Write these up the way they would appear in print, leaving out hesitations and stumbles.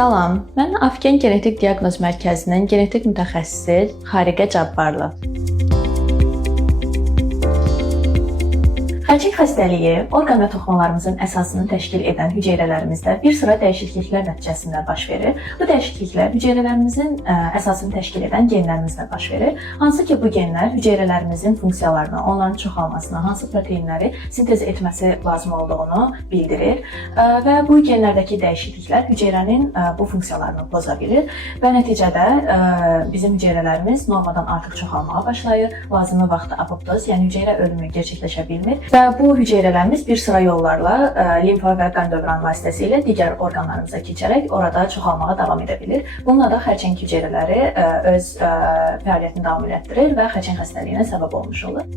Salam, mən Afgen Genetik Diaqnoz Mərkəzinin genetik mütəxəssisi Xariqə Cabbarlı. Xərçəng xəstəliyi orqan və toxumalarımızın əsasını təşkil edən hüceyrələrimizdə bir sıra dəyişikliklər nəticəsində baş verir. Bu dəyişikliklər hüceyrələrimizin əsasını təşkil edən genlərimizdə baş verir. Hansı ki, bu genlər hüceyrələrimizin funksiyalarına, onların çoxalmasına, hansı proteinləri sintez etməsi lazım olduğunu bildirir və bu genlərdəki dəyişikliklər hüceyrənin bu funksiyalarını poza bilir və nəticədə bizim hüceyrələrimiz normadan artıq çoxalmağa başlayır, lazımi vaxtda apoptoz, yəni hüceyrə ölümü gerçəkləşə bilmir. Və bu hüceyrələrimiz bir sıra yollarla limfa və qan dövran vasitəsilə digər orqanlarımıza keçərək orada çoxalmağa davam edə bilir. Bununla da xərçəng hüceyrələri öz fəaliyyətini davam etdirir və xərçəng xəstəliyinə səbəb olmuş olur.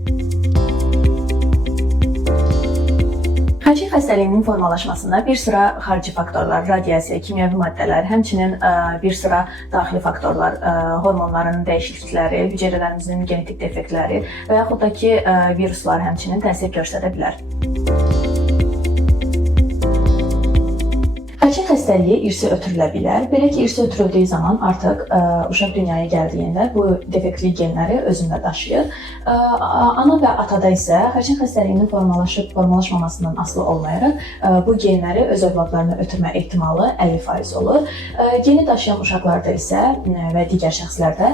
Xərçəng xəstəliyinin formalaşmasında bir sıra xarici faktorlar, radiasiya, kimyəvi maddələr, həmçinin bir sıra daxili faktorlar, hormonların dəyişiklikləri, hüceyrələrimizin genetik defektləri və yaxud da ki, viruslar həmçinin təsir göstərə bilər. Xərçəng xəstəliyi irsi ötürülə bilər. Belə ki, irsi ötürüldüyü zaman artıq uşaq dünyaya gəldiyində bu defektli genləri özündə daşıyır. Ana və atada isə xərçəng xəstəliyinin formalaşmamasından asılı olmayaraq bu genləri öz övladlarına ötürmə ehtimalı 50% olur. Geni daşıyan uşaqlarda isə və digər şəxslərdə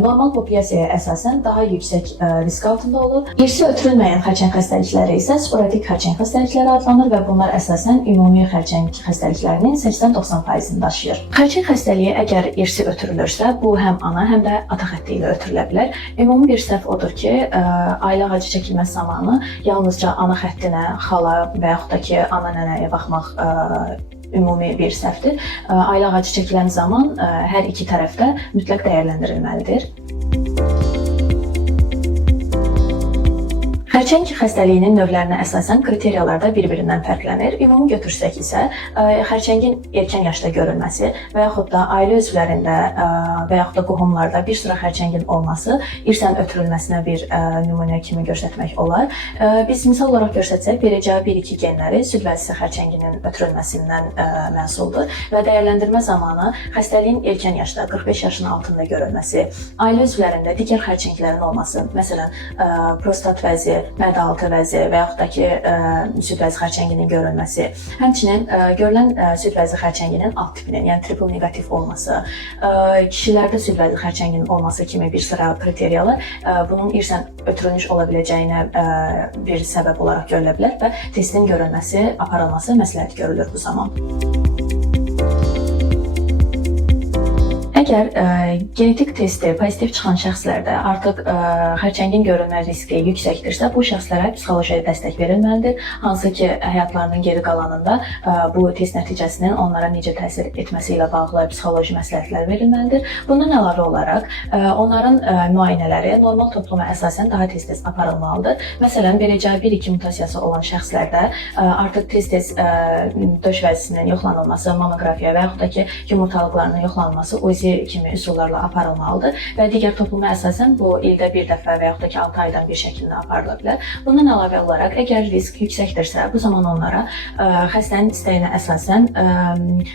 normal populyasiyaya əsasən daha yüksək risk altında olur. İrsi ötürülməyən xərçəng xəstəlikləri isə sporadik xərçəng xəstəlikləri adlanır və bunlar əsasən ümumi xərçəng xəstəliklərinin 80-90%-ni daşıyır. Xərçəng xəstəliyi əgər irsi ötürülürsə, bu həm ana, həm də ata xətti ilə ötürülə bilər. Ümumi bir səhv odur ki, ailə ağacı çəkilməsi zamanı yalnızca ana xəttinə, xala və yaxud da ki, ana nənəyə baxmaq ümumi bir səhvdir. Ailə ağacı çəkilən zaman hər iki tərəfdə mütləq dəyərləndirilməlidir. Xərçəng xəstəliyinin növlərinə əsasən kriteriyalarda bir-birindən fərqlənir. Ümumi götürsək isə, xərçəngin erkən yaşda görülməsi və yaxud da ailə üzvlərində və yaxud da qohumlarda bir sıra xərçəngin olması irsən ötürülməsinə bir nümunə kimi göstərmək olar. Biz misal olaraq göstərsək, bircə 1-2 genləri süd vəzisi xərçənginin ötürülməsindən məhsuldur və dəyərləndirmə zamanı xəstəliyin erkən yaşda 45 yaşın altında görülməsi, ailə üzvlərində digər xərçənglərin olması, məsələn, prostat vəzi, mədə-altı vəzi və yaxud da ki, süd vəzi xərçənginin görülməsi, həmçinin görülən süd vəzi xərçənginin alt tipinin, yəni triple negativ olması, kişilərdə süd vəzi xərçənginin olması kimi bir sıra kriteriyalar bunun irsən ötürülmüş ola biləcəyinə bir səbəb olaraq görülə bilər və testin görülməsi, aparılması məsləhət görülür bu zaman. Əgər genetik testi pozitiv çıxan şəxslərdə artıq xərçəngin görülmə riski yüksəkdirsə, bu şəxslərə psixoloji dəstək verilməlidir. Hansı ki, həyatlarının geri qalanında bu test nəticəsinin onlara necə təsir etməsi ilə bağlı psixoloji məsləhətlər verilməlidir. Bundan əlavə olaraq, onların müayinələri normal topluma əsasən daha tez-tez aparılmalıdır. Məsələn, bircə 1-2 mutasiyası olan şəxslərdə artıq tez-tez döş vəzisinin yoxlanılması, mammografiya və yaxud da ki, yumurtalıqlarının yoxlanılması UZI kimi üsullarla aparılmalıdır və digər topluma əsasən bu ildə bir dəfə və yaxud da ki 6 aydan bir şəkildə aparıla bilər. Bundan əlavə olaraq, əgər risk yüksəkdirsə, bu zaman onlara xəstənin istəyinə əsasən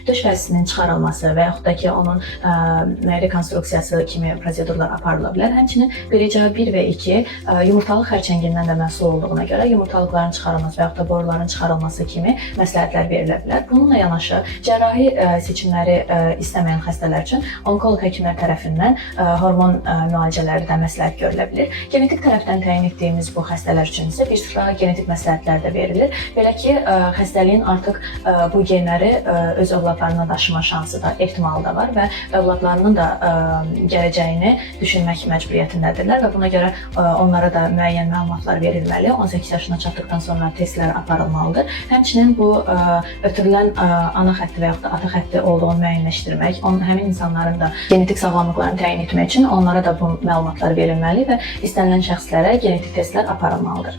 döş vəzisinin çıxarılması və yaxud da ki onun rekonstruksiyası kimi prosedurlar aparıla bilər. Həmçinin bircə 1 və 2 yumurtalıq xərçəngindən də məhsul olduğuna görə yumurtalıqların çıxarılması və yaxud da boruların çıxarılması kimi məsləhətlər verilə bilər. Bununla yanaşı, cərrahi seçimləri istəməyən xəstələr üçün onkoloq həkimlər tərəfindən hormon müalicələri də məsləhət görülə bilir. Genetik tərəfdən təyin etdiyimiz bu xəstələr üçün isə bir sıra genetik məsləhətlər də verilir. Belə ki, xəstəliyin artıq bu genləri öz övladlarına daşıma şansı da, ehtimalı da var və övladlarının da gələcəyini düşünmək məcburiyyətindədirlər və buna görə onlara da müəyyən məlumatlar verilməli. 18 yaşına çatdıqdan sonra testlər aparılmalıdır. Həmçinin bu ötürülən ana xətti və yaxud da ata xətti olduğunu müəyyənləşdirmək, həmin insanların da genetik sağlamlıqlarını təyin etmək üçün onlara da bu məlumatlar verilməli və istənilən şəxslərə genetik testlər aparılmalıdır.